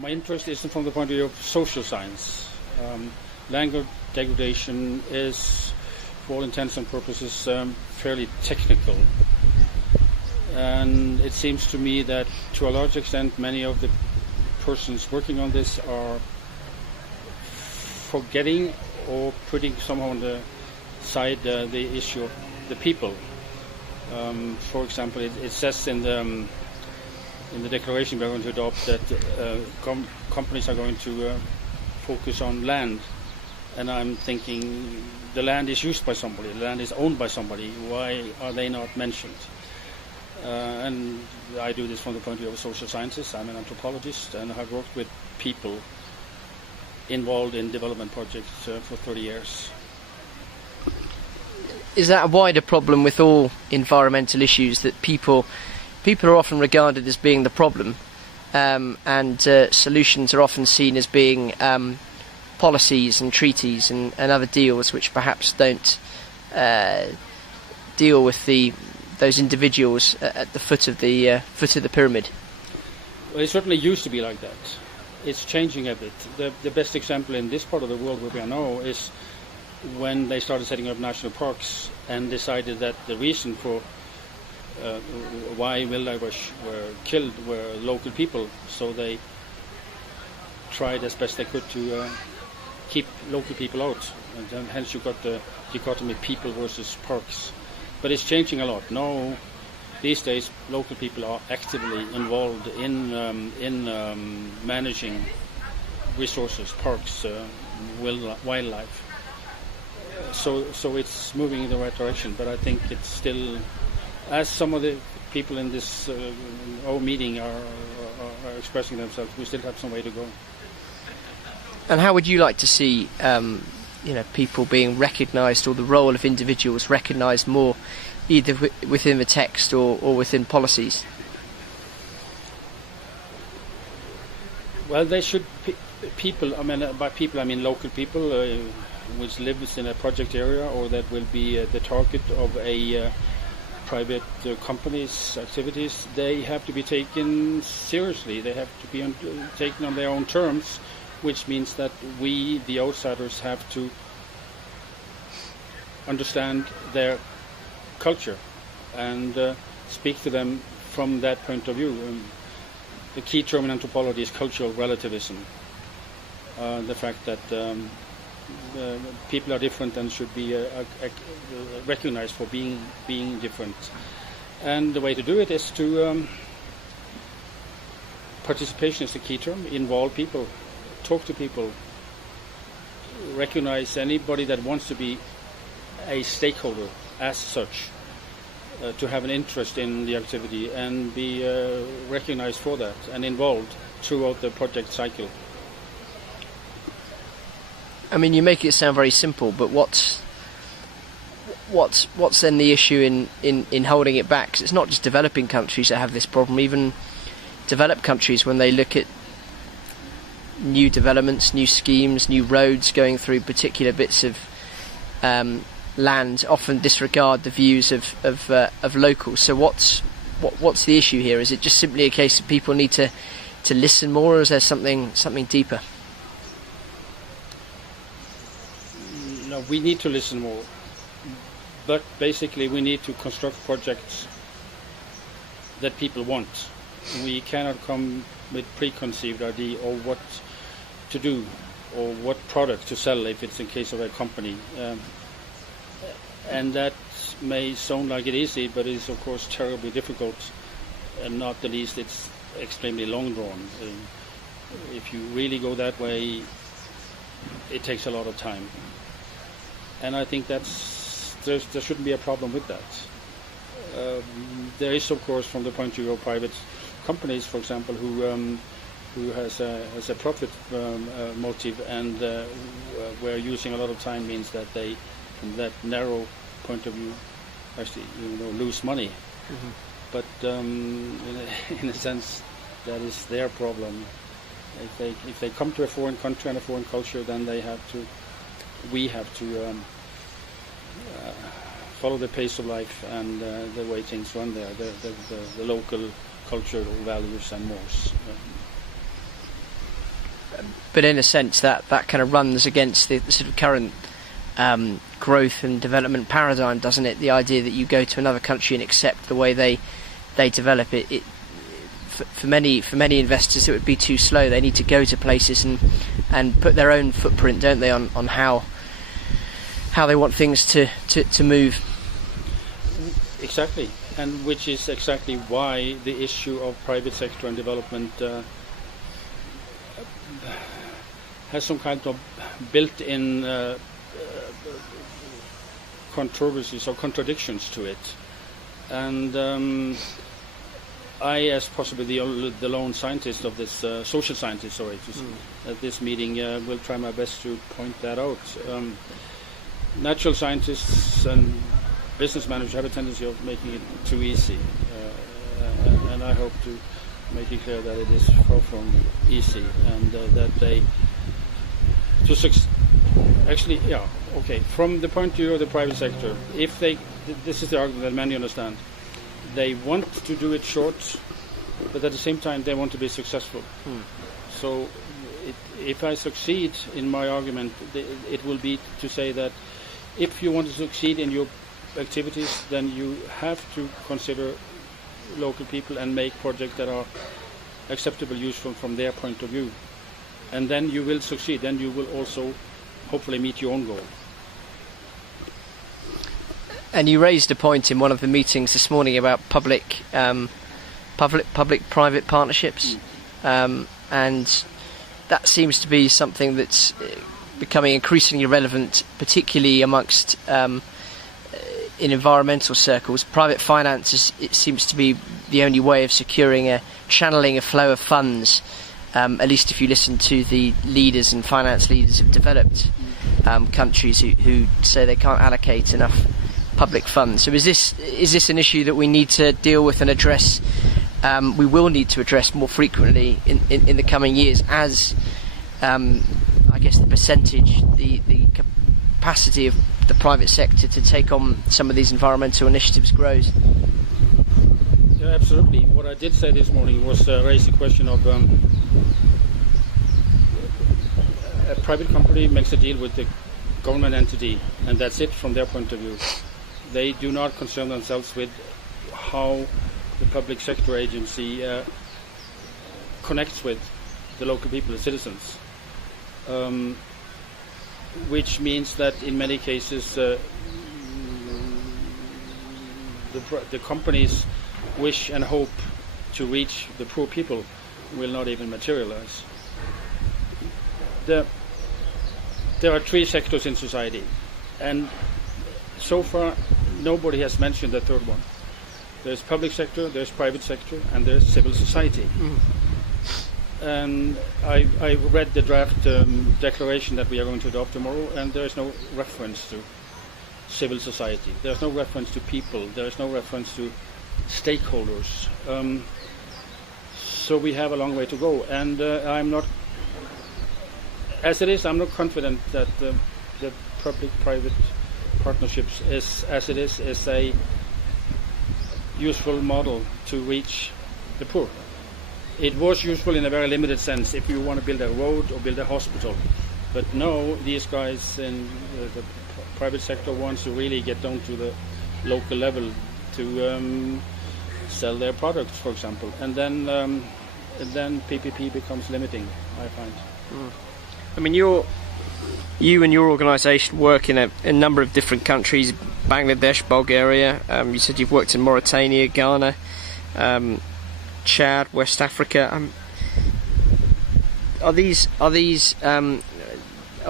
My interest is from the point of view of social science. Language degradation is, for all intents and purposes, fairly technical. And it seems to me that, to a large extent, many of the persons working on this are forgetting or putting somehow on the side the issue of the people. For example, it says in the declaration we're going to adopt that companies are going to focus on land. And I'm thinking, the land is used by somebody, the land is owned by somebody. Why are they not mentioned? And I do this from the point of view of a social scientist. I'm an anthropologist and have worked with people involved in development projects for 30 years. Is that a wider problem with all environmental issues, that people are often regarded as being the problem, and solutions are often seen as being policies and treaties and other deals which perhaps don't deal with those individuals at the foot of the pyramid? Well, it certainly used to be like that. It's changing a bit. The best example in this part of the world where we are now is when they started setting up national parks and decided that the reason for why wildlife were killed were local people, so they tried as best they could to keep local people out, and then hence you got the dichotomy people versus parks. But it's changing a lot. Now, these days, local people are actively involved in managing resources, parks, wildlife. So it's moving in the right direction, but I think it's still, as some of the people in this our meeting are expressing themselves, we still have some way to go. And how would you like to see people being recognised, or the role of individuals recognised more, either within the text or within policies? Well, they should. People, by people I mean local people which lives in a project area, or that will be the target of a private company's activities. They have to be taken seriously. They have to be taken on their own terms, which means that we, the outsiders, have to understand their culture and speak to them from that point of view. The key term in anthropology is cultural relativism. The fact that people are different and should be recognized for being different. And the way to do it is to participation is the key term. Involve people, talk to people, recognize anybody that wants to be a stakeholder as such, to have an interest in the activity and be recognized for that and involved throughout the project cycle. I mean, you make it sound very simple, but what's then the issue in holding it back? 'Cause it's not just developing countries that have this problem. Even developed countries, when they look at new developments, new schemes, new roads going through particular bits of land, often disregard the views of locals. So what's the issue here? Is it just simply a case of people need to listen more, or is there something deeper? No, we need to listen more, but basically we need to construct projects that people want. We cannot come with preconceived idea of what to do or what product to sell if it's in case of a company. And that may sound like it easy, but it is of course terribly difficult, and not the least it's extremely long drawn. If you really go that way, it takes a lot of time. And I think there shouldn't be a problem with that. There is, of course, from the point of view of private companies, for example, who has a profit motive, and where using a lot of time means that they, from that narrow point of view, actually lose money. Mm-hmm. But in a sense, that is their problem. If they come to a foreign country and a foreign culture, then we have to follow the pace of life and the way things run there, the local cultural values and mores. But in a sense, that kind of runs against the sort of current growth and development paradigm, doesn't it? The idea that you go to another country and accept the way they develop it. For many investors, it would be too slow. They need to go to places and put their own footprint, don't they, on how they want things to move. Exactly, and which is exactly why the issue of private sector and development has some kind of built-in controversies or contradictions to it. And I, as possibly the lone scientist of this, social scientist, at this meeting, will try my best to point that out. Natural scientists and business managers have a tendency of making it too easy, and I hope to make it clear that it is far from easy, and that they actually, from the point of view of the private sector, if they, this is the argument that many understand, they want to do it short, but at the same time they want to be successful. So if I succeed in my argument, it will be to say that if you want to succeed in your activities, then you have to consider local people and make projects that are acceptable, useful from their point of view. And then you will succeed. Then you will also hopefully meet your own goal. And you raised a point in one of the meetings this morning about public-private partnerships, and that seems to be something that's becoming increasingly relevant, particularly amongst in environmental circles. Private finance it seems to be the only way of securing channeling a flow of funds. At least if you listen to the leaders and finance leaders of developed countries who say they can't allocate enough public funds. So is this an issue that we need to deal with and address? We will need to address more frequently in the coming years, as I guess the percentage, the capacity of the private sector to take on some of these environmental initiatives grows. Yeah, absolutely. What I did say this morning was raise the question of a private company makes a deal with the government entity, and that's it from their point of view. They do not concern themselves with how the public sector agency connects with the local people, the citizens, which means that in many cases the companies wish and hope to reach the poor people will not even materialize. There are three sectors in society, and so far nobody has mentioned the third one. There's public sector, there's private sector, and there's civil society. And I read the draft declaration that we are going to adopt tomorrow, and there's no reference to civil society. There's no reference to people. There's no reference to stakeholders. So we have a long way to go, and I'm not confident that the public-private partnerships is a useful model to reach the poor. It was useful in a very limited sense if you want to build a road or build a hospital, but no, these guys in the private sector wants to really get down to the local level to sell their products, for example, and then PPP becomes limiting, I find. I mean, you and your organisation work in a number of different countries: Bangladesh, Bulgaria. You said you've worked in Mauritania, Ghana, Chad, West Africa. Are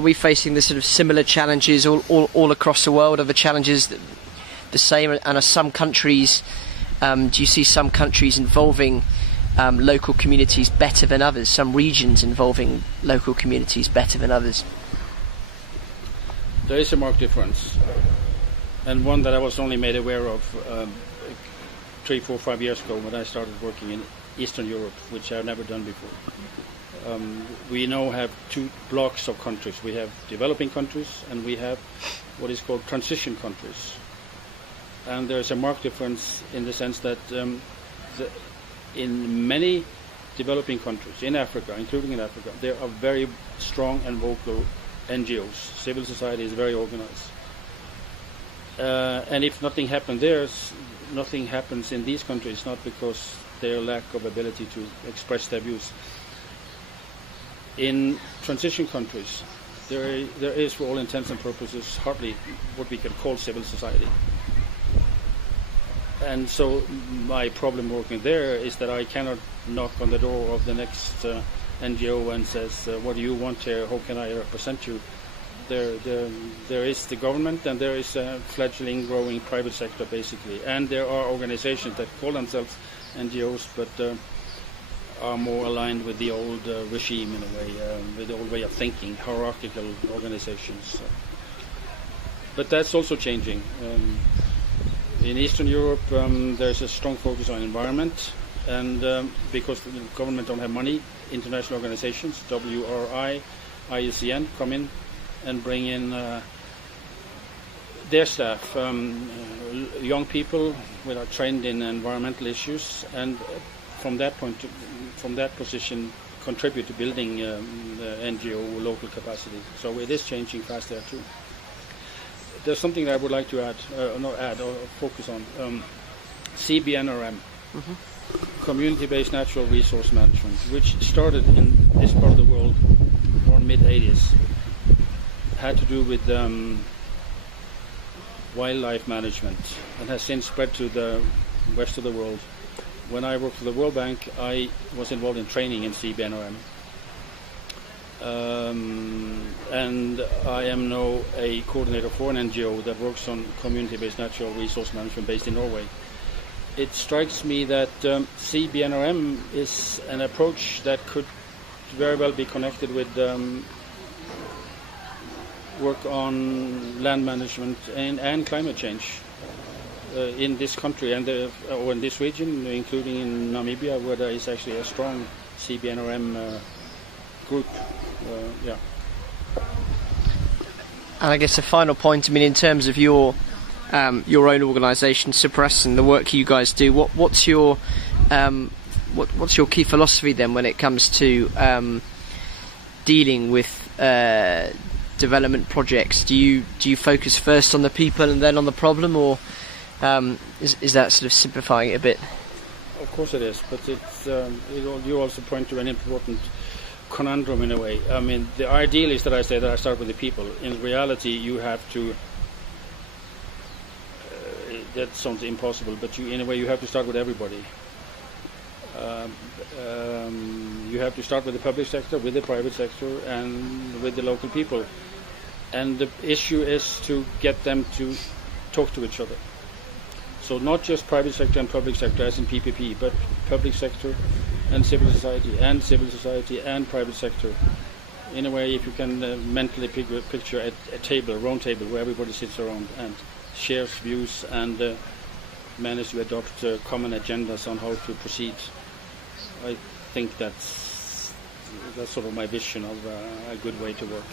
we facing the sort of similar challenges all across the world? Are the challenges the same? And are some countries? Do you see some countries involving local communities better than others? Some regions involving local communities better than others? There is a marked difference, and one that I was only made aware of 3, 4, 5 years ago when I started working in Eastern Europe, which I've never done before. We now have two blocks of countries. We have developing countries, and we have what is called transition countries. And there's a marked difference in the sense that in many developing countries, in Africa, including in Africa, there are very strong and vocal NGOs. Civil society is very organized. And if nothing happens there, nothing happens in these countries, not because their lack of ability to express their views. In transition countries, there is, for all intents and purposes, hardly what we can call civil society. And so my problem working there is that I cannot knock on the door of the next NGO and says, what do you want here, how can I represent you? There is the government, and there is a fledgling growing private sector, basically. And there are organizations that call themselves NGOs, but are more aligned with the old regime in a way, with the old way of thinking, hierarchical organizations. But that's also changing. In Eastern Europe, there's a strong focus on environment, and because the government don't have money, international organizations, WRI, IUCN, come in and bring in their staff, young people who are trained in environmental issues, and from that position contribute to building the NGO local capacity. So it is changing fast there too. There's something that I would like to add or focus on. CBNRM, Community-Based Natural Resource Management, which started in this part of the world around mid-80s, had to do with wildlife management and has since spread to the rest of the world. When I worked for the World Bank, I was involved in training in CBNRM. And I am now a coordinator for an NGO that works on community-based natural resource management based in Norway. It strikes me that CBNRM is an approach that could very well be connected with work on land management and climate change in this country and or in this region, including in Namibia, where there is actually a strong CBNRM group. Yeah. And I guess a final point, I mean, in terms of your own organisation, Suppress, and the work you guys do, what's your key philosophy then when it comes to dealing with development projects? Do you focus first on the people and then on the problem, or is that sort of simplifying it a bit? Of course it is, but you also point to an important conundrum in a way. I mean, the ideal is that I say that I start with the people. In reality, you have to. That sounds impossible, but in a way, you have to start with everybody. You have to start with the public sector, with the private sector, and with the local people. And the issue is to get them to talk to each other. So not just private sector and public sector as in PPP, but public sector and civil society and private sector. In a way, if you can mentally picture a table, a round table, where everybody sits around and shares views and manage to adopt common agendas on how to proceed. I think that's sort of my vision of a good way to work.